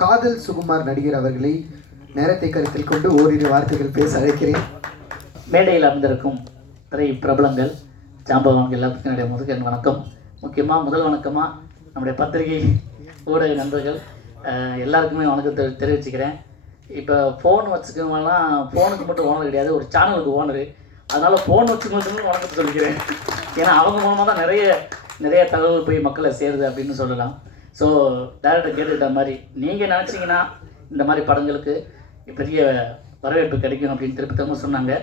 காதல் சுகுமார் நடிகர் அவர்களை நேரத்தை கருத்தில் கொண்டு ஓரிரு வார்த்தைகள் பேச அழைக்கிறேன். மேடையில் அமர்ந்திருக்கும் திரை பிரபலங்கள், ஜாம்பவான்கள் எல்லாத்துக்கும் என்னுடைய முதல் வணக்கம். முக்கியமாக முதல் வணக்கமாக நம்முடைய பத்திரிகை ஊடக நண்பர்கள் எல்லாருக்குமே வணக்கத்தை தெரிவிச்சுக்கிறேன். இப்போ ஃபோன் வச்சுக்கவங்கலாம் ஃபோனுக்கு மட்டும் ஓனர் கிடையாது, ஒரு சேனலுக்கு ஓனரு. அதனால் ஃபோன் வச்சுக்கணும் வணக்கத்தை சொல்லிக்கிறேன். ஏன்னா அவங்க மூலமாக தான் நிறைய தகவல் போய் மக்களை சேருது அப்படின்னு சொல்லலாம். ஸோ டேரக்டர் கேட்டுக்கிட்ட மாதிரி நீங்கள் நினச்சிங்கன்னா இந்த மாதிரி படங்களுக்கு பெரிய வரவேற்பு கிடைக்கும் அப்படின்னு திருப்பி சொன்னாங்க.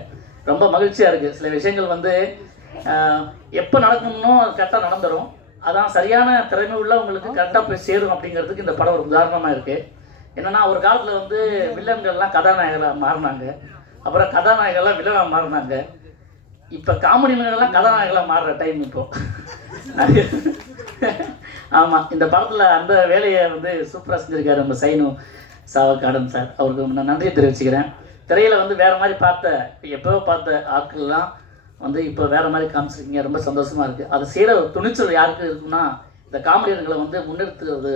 ரொம்ப மகிழ்ச்சியாக இருக்குது. சில விஷயங்கள் வந்து எப்போ நடக்கணும்னோ அது கரெக்டாக நடந்துடும். அதான் சரியான திறமை உள்ளவங்களுக்கு கரெக்டாக போய் சேரும் அப்படிங்கிறதுக்கு இந்த படம் ஒரு உதாரணமாக இருக்குது. என்னென்னா ஒரு காலத்தில் வந்து வில்லன்கள்லாம் கதாநாயகர்களாக மாறினாங்க, அப்புறம் கதாநாயகர்கள்லாம் வில்லனாக மாறினாங்க. இப்போ காமெடிகள்லாம் கதாநாயகர்களாக மாறுற டைம் இப்போது. ஆமாம், இந்த படத்தில் அந்த வேலையை வந்து சூப்பராக செஞ்சுருக்காரு நம்ம சைனு சாவக்காடன் சார். அவருக்கு நான் நன்றியை தெரிவிச்சுக்கிறேன். திரையில் வந்து வேறு மாதிரி எப்போவோ பார்த்த ஆட்கள்லாம் வந்து இப்போ வேறு மாதிரி காமிச்சிருக்கீங்க, ரொம்ப சந்தோஷமாக இருக்குது. அதை செய்கிற துணிச்சல் யாருக்கு இருக்குன்னா, இந்த காமெடியர்களை வந்து முன்னெடுத்துறது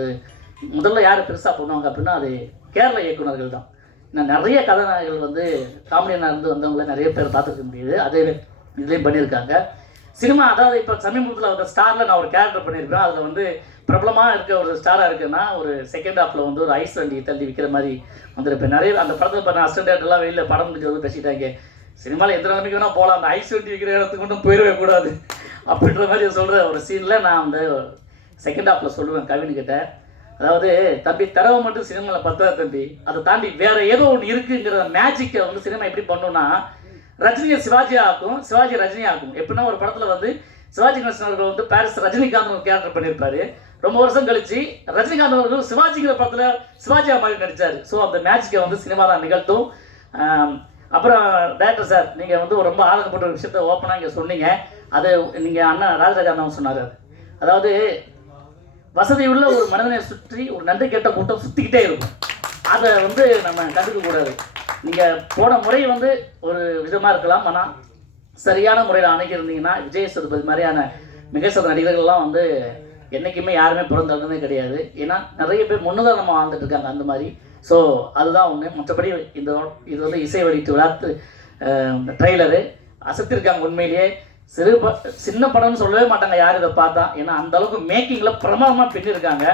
முதல்ல யார் பெருசாக பண்ணுவாங்க அப்படின்னா அது கேரள இயக்குநர்கள் தான். நான் நிறைய கதாநாயகர்கள் வந்து காமெடியனாக இருந்து வந்தவங்கள நிறைய பேர் பார்த்துருக்க முடியுது. அதே இதுலேயும் பண்ணியிருக்காங்க. சினிமா அதாவது இப்போ சமீபத்தில் ஒரு ஸ்டாரில் நான் ஒரு கேரக்டர் பண்ணியிருப்பேன். அதில் வந்து பிரபலமாக இருக்க ஒரு ஸ்டாராக இருக்குன்னா ஒரு செகண்ட் ஹாஃபில் வந்து ஒரு ஐஸ் வண்டி தள்ளி விற்கிற மாதிரி வந்திருப்பேன். நிறைய அந்த படத்தில் இப்போ நான் அசிஸ்டன்டெல்லாம் வெளியில் படம் முடிஞ்சு வந்து பேசிட்டாங்க, சினிமாவில் எந்த நிலைமைக்கு வேணால் போகலாம், அந்த ஐஸ் வண்டி விற்கிற இடத்துக்கு மட்டும் போயிடவே கூடாது அப்படின்ற மாதிரி சொல்கிற ஒரு சீனில் நான் அந்த செகண்ட் ஹாஃபில் சொல்லுவேன் கவின்கிட்ட, அதாவது தம்பி தரவை மட்டும் சினிமாவில் பத்தாது தம்பி, அதை தாண்டி வேறு ஏதோ ஒன்று இருக்குங்கிற மேஜிக்கை வந்து சினிமா எப்படி பண்ணணும்னா ரஜினியை சிவாஜியாக ஆக்கும், சிவாஜி ரஜினியாக ஆக்கும். எப்படின்னா ஒரு படத்தில் வந்து சிவாஜி கணேசன் அவர்கள் வந்து பாரிஸ் ரஜினிகாந்த் ஒரு கேரக்டர் பண்ணியிருப்பாரு. ரொம்ப வருஷம் கழிச்சு ரஜினிகாந்த் அவர்கள் சிவாஜிங்கிற படத்தில் சிவாஜியாக மாதிரி நடித்தார். ஸோ அந்த மேஜிக்கை வந்து சினிமா தான் நிகழ்த்தும். அப்புறம் டேரக்டர் சார், நீங்கள் வந்து ரொம்ப ஆதங்கப்பட்ட ஒரு விஷயத்த ஓப்பனாக இங்கே சொன்னீங்க. அது நீங்கள் அண்ணன் ராஜராஜா அண்ணன் சொன்னார். அதாவது வசதி உள்ள ஒரு மனிதனை சுற்றி ஒரு நன்றி கேட்ட கூட்டம் சுற்றிக்கிட்டே இருக்கும். அதை வந்து நம்ம கண்டுக்கக்கூடாது. நீங்கள் போன முறை வந்து ஒரு விதமாக இருக்கலாம், ஆனால் சரியான முறையில் அணுகிருந்தீங்கன்னா விஜய் சேதுபதி மாதிரியான மிக சில நடிகர்கள்லாம் வந்து என்றைக்குமே யாருமே பிறந்தே கிடையாது. ஏன்னா நிறைய பேர் முன்னுதாரணமாக வாழ்ந்துட்டு இருக்காங்க அந்த மாதிரி. ஸோ அதுதான் ஒன்று. மற்றபடி இது வந்து இசை வெளியீட்டு விழாத்து ட்ரெய்லரு அசத்திருக்காங்க. உண்மையிலேயே சின்ன படம்னு சொல்லவே மாட்டாங்க யார் இதை பார்த்தா. ஏன்னா அந்த அளவுக்கு மேக்கிங்கில் பிரமாதமாக பின்னிருக்காங்க.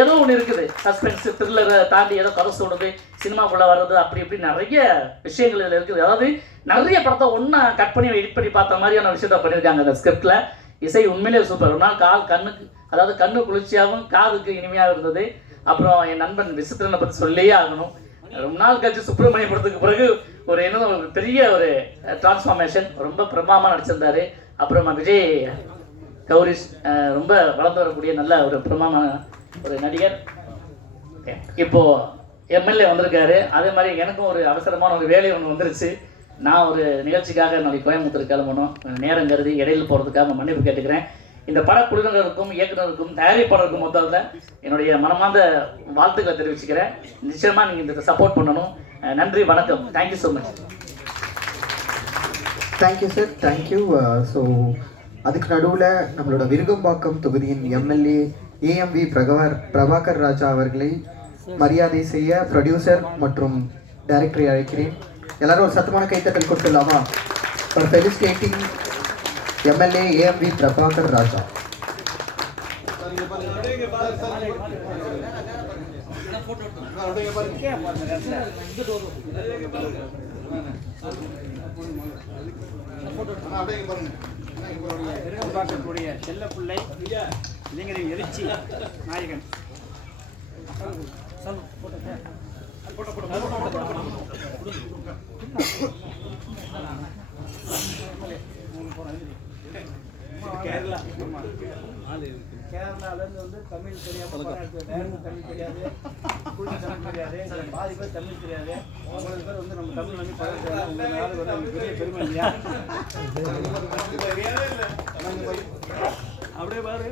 ஏதோ ஒன்று இருக்குது, சஸ்பென்ஸ் த்ரில்லரை தாண்டி ஏதோ கதை சொல்கிறது, சினிமாக்குள்ளே வர்றது, அப்படி இப்படி நிறைய விஷயங்கள் இதில் இருக்குது. அதாவது நிறைய படத்தை ஒன்றா கட் பண்ணி எடிட் பண்ணி பார்த்த மாதிரியான விஷயத்த பண்ணியிருக்காங்க அந்த ஸ்கிரிப்டில். இசை உண்மையிலே சூப்பர். ஒரு நாள் கண்ணுக்கு, அதாவது கண்ணு குளிர்ச்சியாகவும் காதுக்கு இனிமையாக இருந்தது. அப்புறம் என் நண்பன் விசித்திரனை பற்றி சொல்லியே ஆகணும். ரொம்ப நாள் கழிச்சு சுப்பிரமணிய படத்துக்கு பிறகு ஒரு ஒரு பெரிய ஒரு டிரான்ஸ்ஃபார்மேஷன், ரொம்ப பிரமாதமாக நடிச்சிருந்தார். அப்புறம் விஜய் கௌரிஷ் ரொம்ப வளர்ந்து வரக்கூடிய நல்ல ஒரு பிரமாதமான ஒரு நடிகர். இப்போது எம்எல்ஏ வந்திருக்காரு. அதே மாதிரி எனக்கும் ஒரு அவசரமான ஒரு வேலை ஒன்று வந்துருச்சு. நான் ஒரு நிகழ்ச்சிக்காக என்னுடைய கோயம்புத்தூர் கிளம்பணும். நேரம் கருதி இடையில போகிறதுக்காக மன்னிப்பு கேட்டுக்கிறேன். இந்த படக்குழுவினருக்கும் இயக்குநருக்கும் தயாரிப்பாளருக்கும் மொத்தத்தில் என்னுடைய மனமார்ந்த வாழ்த்துக்களை தெரிவிச்சுக்கிறேன். நிச்சயமாக நீங்கள் இந்த சப்போர்ட் பண்ணணும். நன்றி, வணக்கம். Thank you so much. Thank you sir, thank you. So அதுக்கு நடுவில் நம்மளோட விருகம்பாக்கம் தொகுதியின் எம்எல்ஏ ஏஎம்வி பிரபாகர் ராஜா அவர்களை மரியாதை செய்ய ப்ரொடியூசர் மற்றும் டைரக்டரை அழைக்கிறேன். எல்லாரும் ஒரு சத்தமான கைத்தட்டல் கொடுத்துடலாமா? ஃபார் ஃபெலிசிட்டேட்டிங் எம்எல்ஏ ஏஎம்வி பிரபாகர் ராஜா. பார்க்கக்கூடிய செல்ல பிள்ளை இளைஞரின் எழுச்சி நாயகன் கேரளாவிலேருந்து வந்து தமிழ் தெரியாமல் தமிழ் தெரியாது, தமிழ் தெரியாது, பாதி பேர் தமிழ் தெரியாது. 50 பேர் வந்து நம்ம தமிழ் வந்து பழம் பெரிய பெருமை இல்லையா? அப்படியே பாரு.